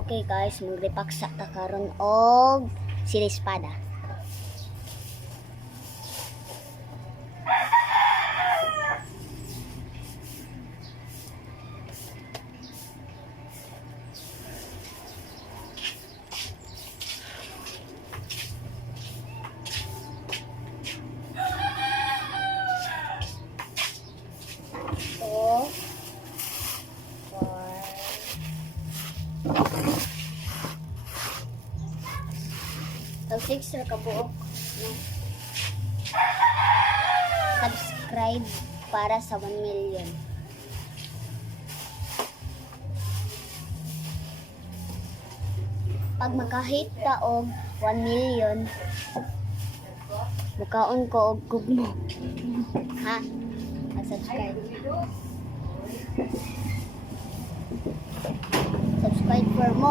Okay guys, magre-paksa ta karon og silispada. Tag 6 ra ka buok no? Subscribe para sa 1 million. Pag makahit ta og 1 million, mukaon ko og gugmo. Ha? Subscribe. Subscribe for more.